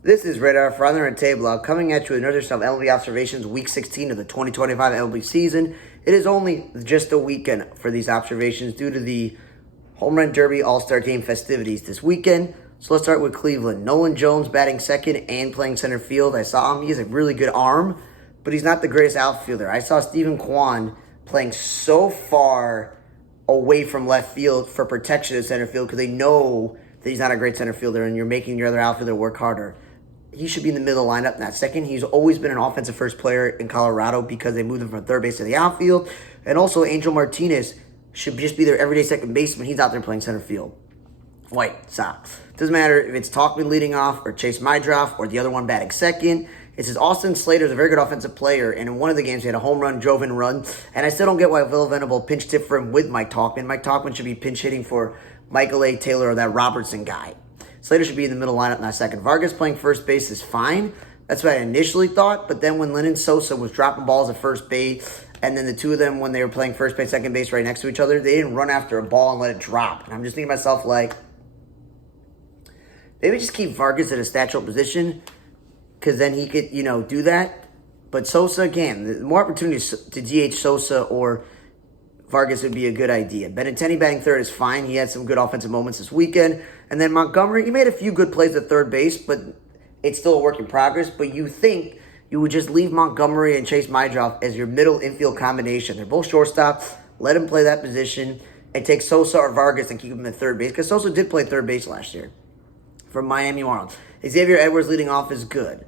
This is Radar for Other and Table coming at you with another set of MLB observations, Week 16 of the 2025 MLB season. It is only just a weekend for these observations due to the Home Run Derby All-Star Game festivities this weekend. So let's start with Cleveland. Nolan Jones batting second and playing center field. I saw him. He has a really good arm, but he's not the greatest outfielder. I saw Stephen Kwan playing so far away from left field for protection of center field because they know that he's not a great center fielder and you're making your other outfielder work harder. He should be in the middle lineup, not second. He's always been an offensive first player in Colorado because they moved him from third base to the outfield. And also, Angel Martinez should just be their everyday second baseman. He's out there playing center field. White Sox. Doesn't matter if it's Talkman leading off or Chase Mydroff or the other one batting second. It says Austin Slater's a very good offensive player, and in one of the games he had a home run, drove in run, and I still don't get why Will Venable pinch hit for him with Mike Talkman. Mike Talkman should be pinch hitting for Michael A. Taylor or that Robertson guy. Slater should be in the middle lineup, not second. Vargas playing first base is fine. That's what I initially thought, but then when Lennon Sosa was dropping balls at first base, and then the two of them, when they were playing first base, second base right next to each other, they didn't run after a ball and let it drop. And I'm just thinking to myself, like, maybe just keep Vargas at a natural position, because then he could, do that. But Sosa, again, the more opportunities to DH Sosa or Vargas would be a good idea. Benintendi batting third is fine. He had some good offensive moments this weekend. And then Montgomery, he made a few good plays at third base, but it's still a work in progress. But you think you would just leave Montgomery and Chase Mydroff as your middle infield combination. They're both shortstops. Let him play that position and take Sosa or Vargas and keep him at third base. Because Sosa did play third base last year for Miami Marlins. Xavier Edwards leading off is good.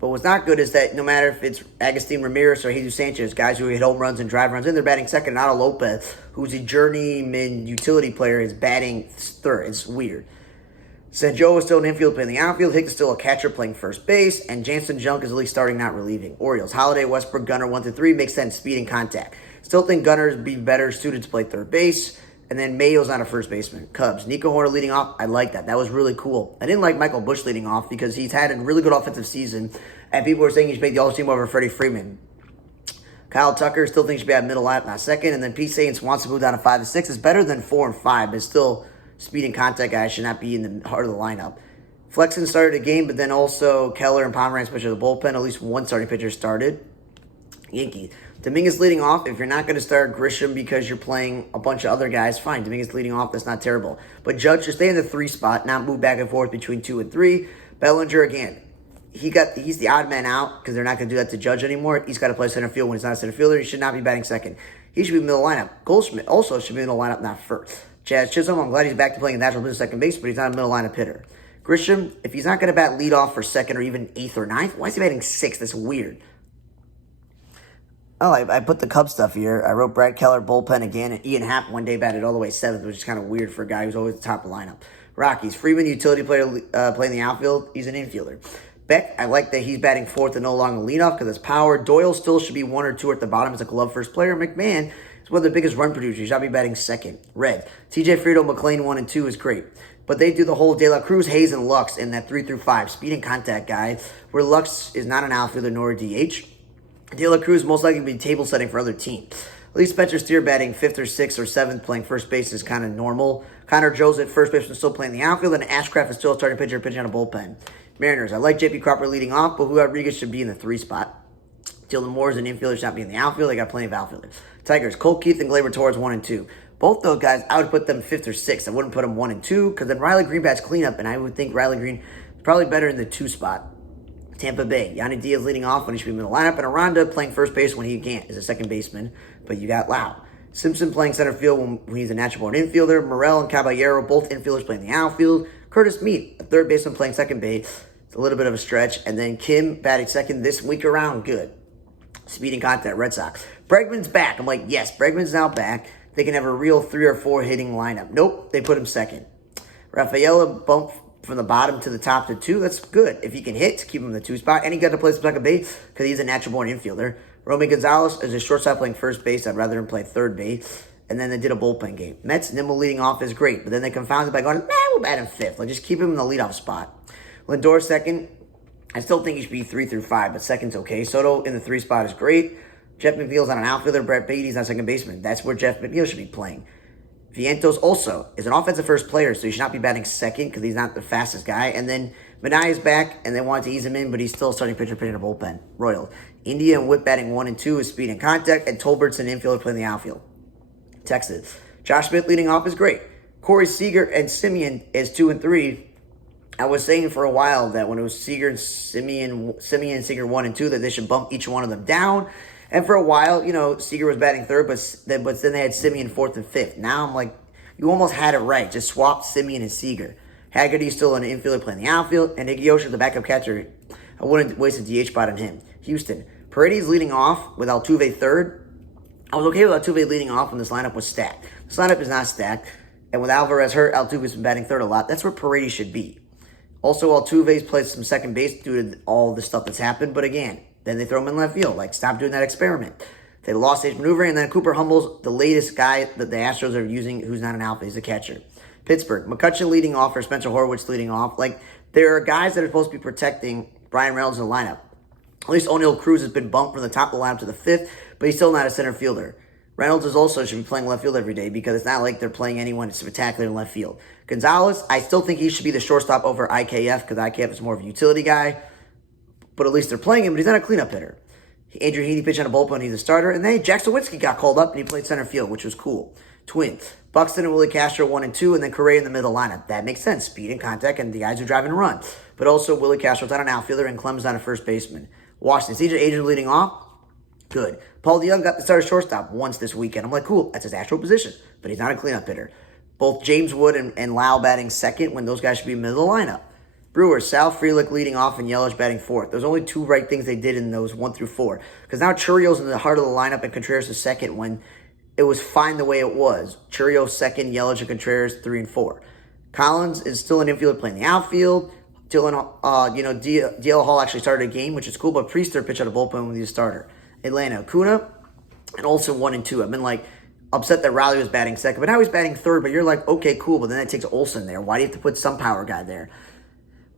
But what's not good is that no matter if it's Agustin Ramirez or Jesus Sanchez, guys who hit home runs and drive runs in, they're batting second. Not a Lopez, who's a journeyman utility player, is batting third. It's weird. St. Joe is still an infield playing the outfield. Hicks is still a catcher playing first base. And Jansen Junk is at least starting, not relieving. Orioles, Holiday, Westbrook, Gunnar, 1-3. Makes sense, speed and contact. Still think Gunnar would be better suited to play third base. And then Mayo's not a first baseman. Cubs, Nico Horner leading off. I like that. That was really cool. I didn't like Michael Busch leading off because he's had a really good offensive season. And people were saying he should make the All-Star team over Freddie Freeman. Kyle Tucker still thinks he should be at middle lineup, not second. And then Pete and Swanson moved down to 5-6. It's better than 4 and 5, but still speed and contact guys should not be in the heart of the lineup. Flexen started a game, but then also Keller and Pomeranz pitched the bullpen. At least one starting pitcher started. Yankees. Dominguez leading off. If you're not going to start Grisham because you're playing a bunch of other guys, fine. Dominguez leading off. That's not terrible. But Judge should stay in the 3 spot, not move back and forth between 2 and 3. Bellinger, again, he's the odd man out because they're not going to do that to Judge anymore. He's got to play center field when he's not a center fielder. He should not be batting second. He should be middle lineup. Goldschmidt also should be in the lineup, not first. Chaz Chisholm, I'm glad he's back to playing a natural position second base, but he's not a middle lineup hitter. Grisham, if he's not going to bat leadoff for second or even 8th or 9th, why is he batting 6th? That's weird. Oh, I put the Cubs stuff here. I wrote Brad Keller bullpen again, and Ian Happ one day batted all the way 7th, which is kind of weird for a guy who's always at the top of the lineup. Rockies, Freeman, utility player playing the outfield. He's an infielder. Beck, I like that he's batting 4th and no longer leadoff because it's power. Doyle still should be 1 or 2 at the bottom as a glove first player. McMahon is one of the biggest run producers. He should be batting 2nd. Red, TJ Friedel, McLean 1 and 2 is great. But they do the whole De La Cruz, Hayes, and Lux in that 3 through 5 speed and contact guy, where Lux is not an outfielder nor a DH. De La Cruz most likely will be table setting for other teams. At least Spencer Steer batting 5th or 6th or 7th playing first base is kind of normal. Connor Joe's at first base still playing the outfield, and Ashcraft is still a starting pitcher pitching on a bullpen. Mariners, I like JP Cropper leading off, but Julio Rodriguez should be in the 3 spot. Dylan Moore is an infielder, should not be in the outfield. They got plenty of outfielders. Tigers, Cole Keith and Gleyber Torres 1 and 2. Both those guys, I would put them 5th or 6th. I wouldn't put them 1 and 2 because then Riley Green bats cleanup, and I would think Riley Green is probably better in the 2 spot. Tampa Bay, Yanni Diaz leading off when he should be in the lineup, and Aranda playing first base when he can't as a second baseman, but you got Lau. Simpson playing center field when he's a natural born infielder. Morel and Caballero, both infielders playing the outfield. Curtis Mead, a third baseman playing second base. It's a little bit of a stretch. And then Kim batting second this week around. Good. Speed and contact, Red Sox. Bregman's back. I'm like, yes, Bregman's now back. They can have a real 3 or 4 hitting lineup. Nope, they put him second. Rafaela bumped from the bottom to the top to 2. That's good. If he can hit, keep him in the 2 spot. And he got to play some second base because he's a natural born infielder. Romy Gonzalez is a shortstop playing first base. I'd rather him play third base. And then they did a bullpen game. Mets, Nimmo leading off is great. But then they confounded by going, we'll bat him 5th. Like, just keep him in the leadoff spot. Lindor second. I still think he should be 3 through 5, but second's okay. Soto in the 3 spot is great. Jeff McNeil's not an outfielder. Brett Beatty's not second baseman. That's where Jeff McNeil should be playing. Vientos also is an offensive first player, so he should not be batting second because he's not the fastest guy. And then Manaea's back, and they wanted to ease him in, but he's still starting pitcher in the bullpen. Royals. India and Whip batting 1 and 2 with speed and contact, and Tolbert's an infielder playing the outfield. Texas. Josh Smith leading off is great. Corey Seager and Simeon is 2 and 3. I was saying for a while that when it was Seager and Simeon and Seager 1 and 2, that they should bump each one of them down. And for a while, Seager was batting third, but then they had Simeon 4th and 5th. Now I'm like, you almost had it right. Just swapped Simeon and Seager. Haggerty's still an infielder playing the outfield, and Higgyoshi's the backup catcher. I wouldn't waste a DH spot on him. Houston. Paredes leading off with Altuve third. I was okay with Altuve leading off when this lineup was stacked. This lineup is not stacked, and with Alvarez hurt, Altuve's been batting third a lot. That's where Paredes should be. Also, Altuve's played some second base due to all the stuff that's happened, but again, then they throw him in left field. Like, stop doing that experiment. They lost stage maneuvering, and then Cooper Hummel's the latest guy that the Astros are using who's not an alpha. He's a catcher. Pittsburgh. McCutchen leading off or Spencer Horwitz leading off. Like, there are guys that are supposed to be protecting Brian Reynolds in the lineup. At least O'Neal Cruz has been bumped from the top of the lineup to the 5th, but he's still not a center fielder. Reynolds is also should be playing left field every day because it's not like they're playing anyone spectacular in left field. Gonzalez, I still think he should be the shortstop over IKF because IKF is more of a utility guy, but at least they're playing him, but he's not a cleanup hitter. Andrew Heaney pitched on a bullpen, he's a starter. And then Jack Sawicki got called up and he played center field, which was cool. Twins. Buxton and Willie Castro 1 and 2, and then Correa in the middle lineup. That makes sense. Speed and contact and the guys who drive and run. But also Willie Castro's not an outfielder and Clem's not a first baseman. Washington. CJ Abrams leading off. Good. Paul DeYoung got the start of shortstop once this weekend. I'm like, cool. That's his actual position. But he's not a cleanup hitter. Both James Wood and Lau batting second when those guys should be in the middle of the lineup. Brewers, Sal Frelick leading off and Yelich batting fourth. There's only 2 right things they did in those 1 through 4. Because now Churrio's in the heart of the lineup and Contreras is second when it was fine the way it was. Churrio second, Yelich and Contreras 3 and 4. Collins is still an infielder playing the outfield. DL Hall actually started a game, which is cool, but Priester pitched out a bullpen when he's a starter. Atlanta, Acuna, and Olsen 1 and 2. I've been like upset that Riley was batting second, but now he's batting third, but you're like, okay, cool, but then that takes Olsen there. Why do you have to put some power guy there?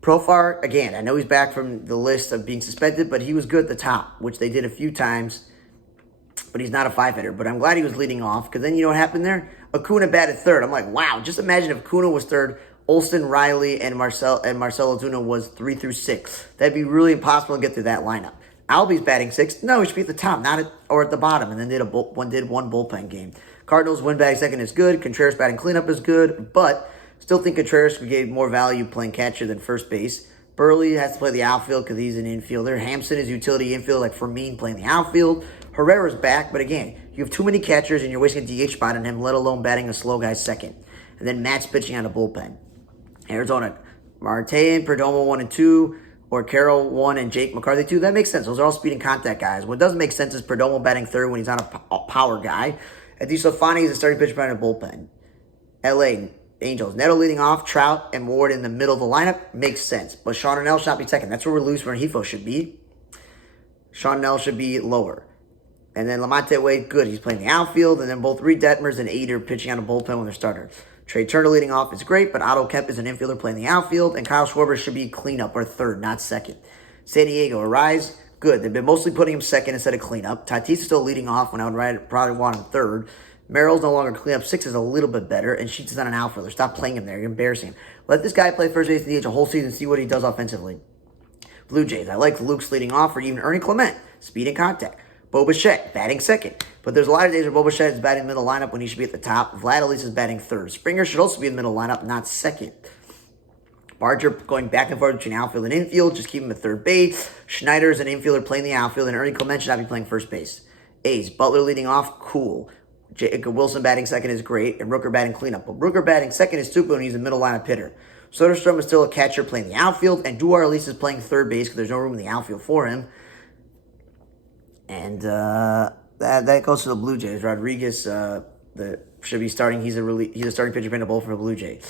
Profar, again, I know he's back from the list of being suspended, but he was good at the top, which they did a few times, but he's not a 5-hitter. But I'm glad he was leading off, because then you know what happened there? Acuna batted third. I'm like, wow, just imagine if Acuna was third, Olsen, Riley, and Marcell Ozuna was 3 through 6. That'd be really impossible to get through that lineup. Albie's batting 6th. No, he should be at the top, not at the bottom, and then did one bullpen game. Cardinals win batting second is good. Contreras batting cleanup is good, but still think Contreras would give more value playing catcher than first base. Burley has to play the outfield because he's an infielder. Hampson is utility infield like Fermin playing the outfield. Herrera's back, but again, you have too many catchers and you're wasting a DH spot on him, let alone batting a slow guy second. And then Matt's pitching on a bullpen. Arizona, Marte and Perdomo 1 and 2, or Carroll 1 and Jake McCarthy 2. That makes sense. Those are all speed and contact guys. What doesn't make sense is Perdomo batting third when he's not a power guy. And DeStefani is a starting pitcher behind a bullpen. LA, Angels. Neto leading off, Trout and Ward in the middle of the lineup. Makes sense. But Sean Nell should not be second. That's where Luis Rengifo should be. Sean Nell should be lower. And then Lamonte Wade, good. He's playing the outfield. And then both Reed Detmers and Ader pitching on a bullpen when they're starters. Trey Turner leading off is great, but Otto Kemp is an infielder playing the outfield. And Kyle Schwarber should be cleanup or third, not second. San Diego, Arise, good. They've been mostly putting him second instead of cleanup. Tatis is still leading off when I would probably want him third. Merrill's no longer cleanup. 6 is a little bit better, and Sheets is not an outfielder. Stop playing him there. You're embarrassing him. Let this guy play first base in the DH a whole season, see what he does offensively. Blue Jays, I like Luke's leading off, or even Ernie Clement, speed and contact. Bo Bichette, batting second. But there's a lot of days where Bo Bichette is batting middle lineup when he should be at the top. Vlad Elise is batting third. Springer should also be in the middle lineup, not second. Barger going back and forth between outfield and infield. Just keep him at third base. Schneider's an infielder playing the outfield, and Ernie Clement should not be playing first base. A's, Butler leading off, cool. Jacob Wilson batting second is great, and Rooker batting cleanup. But Rooker batting second is stupid when he's a middle lineup hitter. Soderstrom is still a catcher playing the outfield, and Duar Elise is playing third base because there's no room in the outfield for him. And that goes to the Blue Jays. Rodriguez should be starting. He's a starting pitcher playing the ball for the Blue Jays.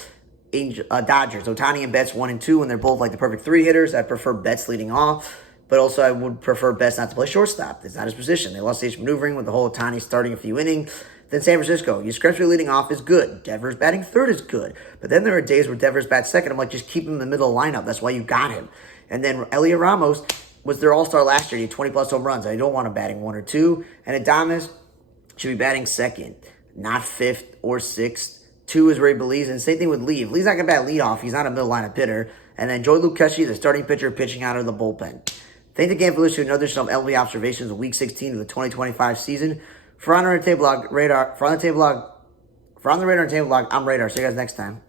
Dodgers, Ohtani and Betts 1 and 2, and they're both like the perfect 3 hitters. I prefer Betts leading off, but also I would prefer Betts not to play shortstop. It's not his position. They lost stage maneuvering with the whole Ohtani starting a few innings. Then San Francisco, Yastrzemski leading off is good. Devers batting third is good. But then there are days where Devers bats second. I'm like, just keep him in the middle lineup. That's why you got him. And then Elliot Ramos was their all-star last year. He had 20-plus home runs. I don't want him batting 1 or 2. And Adames should be batting second, not 5th or 6th. 2 is where he believes. And same thing with Lee. If Lee's not going to bat leadoff, he's not a middle lineup hitter. And then Joey Lucchesi, the starting pitcher, pitching out of the bullpen. Thank you again for listening to another edition of MLB Observations of Week 16 of the 2025 season. For On the Radar and Table Blog, I'm Radar. See you guys next time.